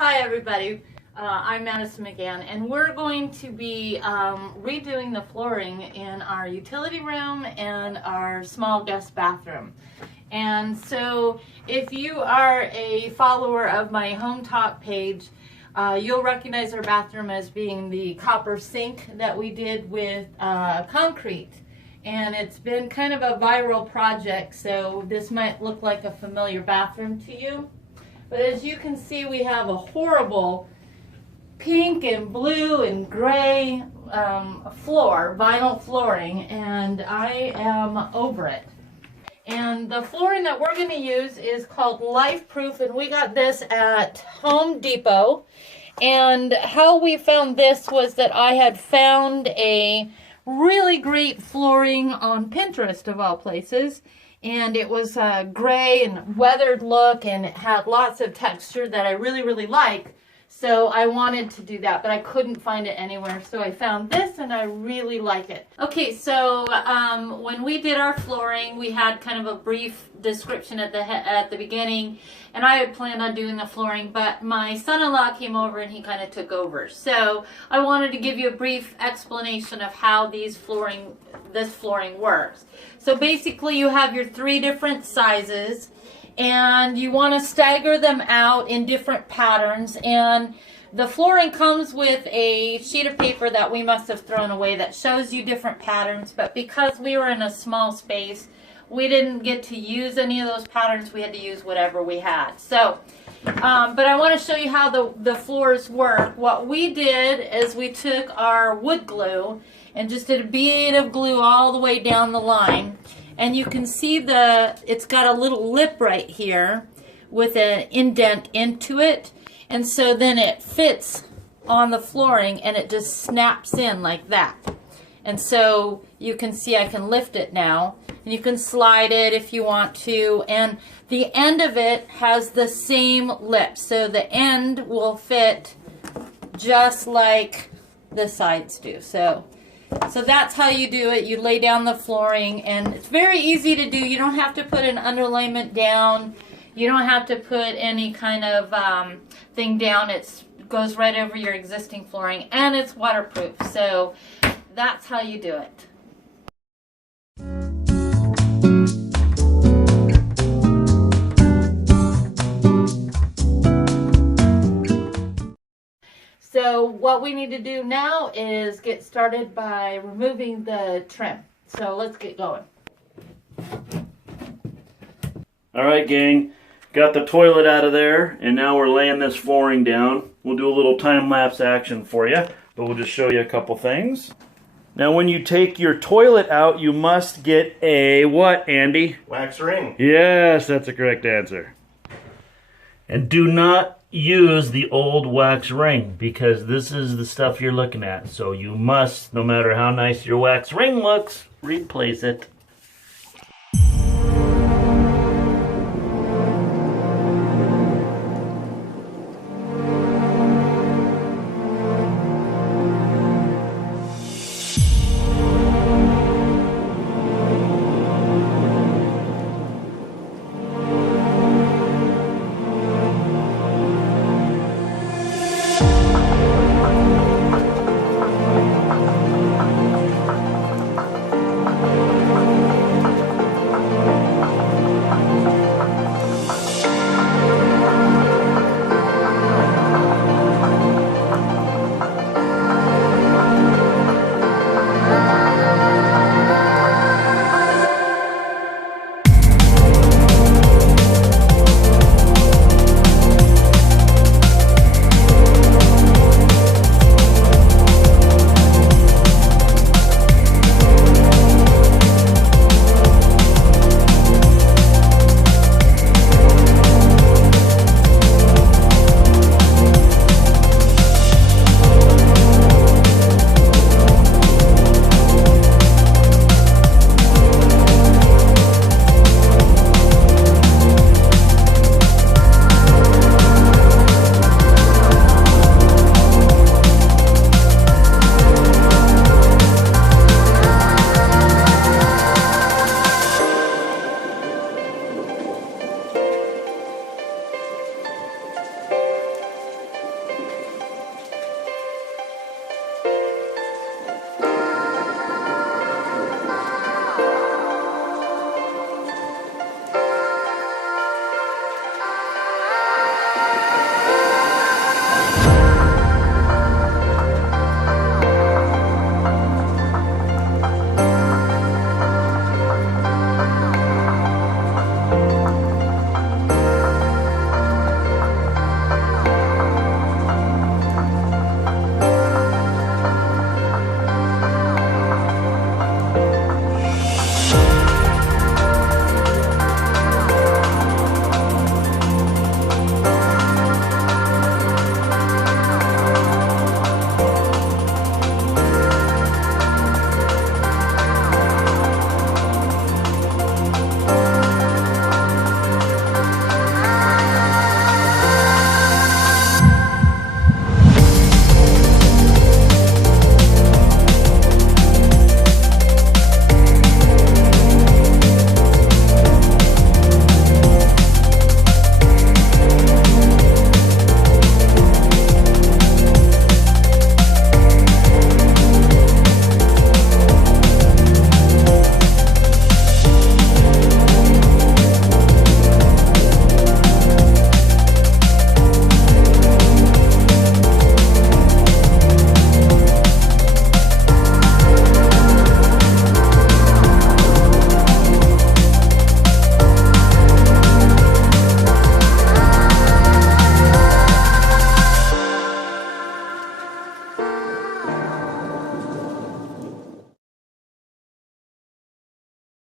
Hi everybody, I'm Madison McGann, and we're going to be redoing the flooring in our utility room and our small guest bathroom. And so if you are a follower of my Home Talk page, you'll recognize our bathroom as being the copper sink that we did with concrete. And it's been kind of a viral project, so this might look like a familiar bathroom to you. But as you can see, we have a horrible pink and blue and gray floor, vinyl flooring, and I am over it. And the flooring that we're going to use is called LifeProof, and we got this at Home Depot. And how we found this was that I had found a really great flooring on Pinterest, of all places. And it was a gray and weathered look, and it had lots of texture that I really like. So I wanted to do that, but I couldn't find it anywhere. So I found this, and I really like it. Okay, so when we did our flooring, we had kind of a brief description at the beginning, and I had planned on doing the flooring, but my son-in-law came over and he kind of took over. So I wanted to give you a brief explanation of how this flooring works. So basically, you have your 3 different sizes, and you want to stagger them out in different patterns. And the flooring comes with a sheet of paper that we must have thrown away that shows you different patterns, but because we were in a small space, we didn't get to use any of those patterns. We had to use whatever we had. So but I want to show you how the floors work. What we did is we took our wood glue and just did a bead of glue all the way down the line. And you can see it's got a little lip right here with an indent into it. And so then it fits on the flooring and it just snaps in like that. And so you can see I can lift it now. And you can slide it if you want to. And the end of it has the same lip. So the end will fit just like the sides do. So that's how you do it. You lay down the flooring, and it's very easy to do. You don't have to put an underlayment down. You don't have to put any kind of thing down. It goes right over your existing flooring, and it's waterproof. So that's how you do it. So what we need to do now is get started by removing the trim. So let's get going. Alright gang, got the toilet out of there, and now we're laying this flooring down. We'll do a little time-lapse action for you, but we'll just show you a couple things. Now when you take your toilet out, you must get a what, Andy? Wax ring. Yes, that's the correct answer. And do not use the old wax ring, because this is the stuff you're looking at. So you must, no matter how nice your wax ring looks, replace it.